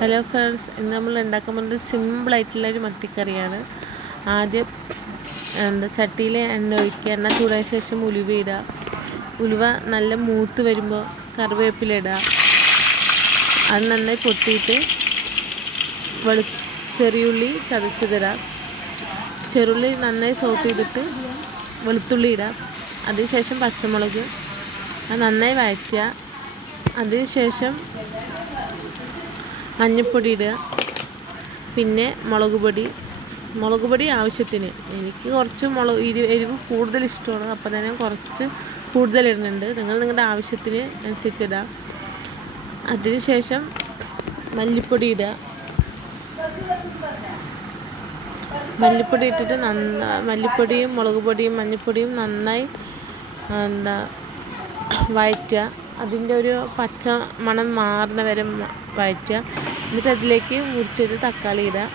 Hello friends ഇന്ന് നമ്മൾ ഉണ്ടാക്കാൻ പോകുന്നത് സിമ്പിളായിട്ടുള്ള ഒരു മത്തിക്കറിയാണ്. ആദ്യം എന്താ ചട്ടിയിൽ എണ്ണ ഒഴിക്കുക. എണ്ണ ചൂടായ ശേഷം ഉലുവ ഇടുക. ഉലുവ നല്ല മൂത്ത് വരുമ്പോൾ കറിവേപ്പില ഇടുക. അത് നന്നായി പൊട്ടിയിട്ട് വെളു ചെറിയുള്ളി ചതച്ചതിടുക. ചെറുള്ളി നന്നായി സോട്ട് ചെയ്തിട്ട് വെളുത്തുള്ളി ഇടുക. അതിനുശേഷം പച്ചമുളക്. അത് നന്നായി വഴറ്റുക. അതിനുശേഷം മഞ്ഞൾപ്പൊടി ഇടുക പിന്നെ മുളക് പൊടി മുളക് പൊടി ആവശ്യത്തിന്. എനിക്ക് കുറച്ച് മുളക് എരി എരിവ് കൂടുതൽ ഇഷ്ടമാണ്. അപ്പോൾ തന്നെ കുറച്ച് കൂടുതൽ ഇടുന്നുണ്ട്. നിങ്ങൾ നിങ്ങളുടെ ആവശ്യത്തിന് അനുസരിച്ച് ഇടുക. അതിനുശേഷം മല്ലിപ്പൊടി ഇടുക. മല്ലിപ്പൊടി ഇട്ടിട്ട് നന്ന മല്ലിപ്പൊടിയും മുളക് പൊടിയും മഞ്ഞൾപ്പൊടിയും നന്നായി എന്താ വഴറ്റുക. അതിന്റെ ഒരു പച്ച മണം മാറുന്ന വരെ വഴറ്റുക. എന്നിട്ട് അതിലേക്ക് മുറിച്ചത് തക്കാളി ഇടുക.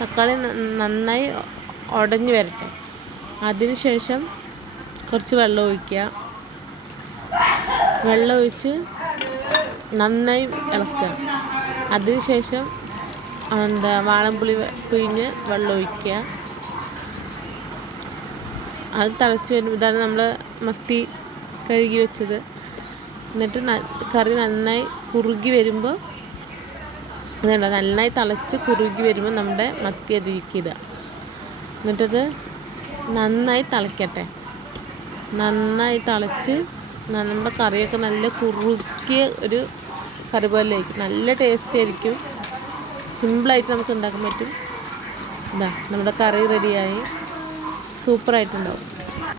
തക്കാളി നന്നായി ഉടഞ്ഞു വരട്ടെ. അതിന് ശേഷം കുറച്ച് വെള്ളം ഒഴിക്കുക. വെള്ളം ഒഴിച്ച് നന്നായി ഇളക്കുക. അതിന് ശേഷം എന്താ വാളംപുളി പിഴിഞ്ഞ് വെള്ളം ഒഴിക്കുക. അത് തിളച്ച് വരുമ്പോൾ ഇതാണ് നമ്മൾ മത്തി കഴുകി വെച്ചത്. എന്നിട്ട് കറി നന്നായി കുറുകി വരുമ്പോൾ അതുകൊണ്ട് നന്നായി തിളച്ച് കുറുകി വരുമ്പോൾ നമ്മുടെ മത്തി അതിരിക്കുക എന്നിട്ടത് നന്നായി തിളയ്ക്കട്ടെ നന്നായി തിളച്ച് നമ്മുടെ കറിയൊക്കെ നല്ല കുറുക്കിയ ഒരു കറി പോലെ ആയിരിക്കും നല്ല ടേസ്റ്റ് ആയിരിക്കും. സിമ്പിളായിട്ട് നമുക്ക് ഉണ്ടാക്കാൻ പറ്റും. ഇതാ നമ്മുടെ കറി റെഡിയായി സൂപ്പറായിട്ടുണ്ടാവും.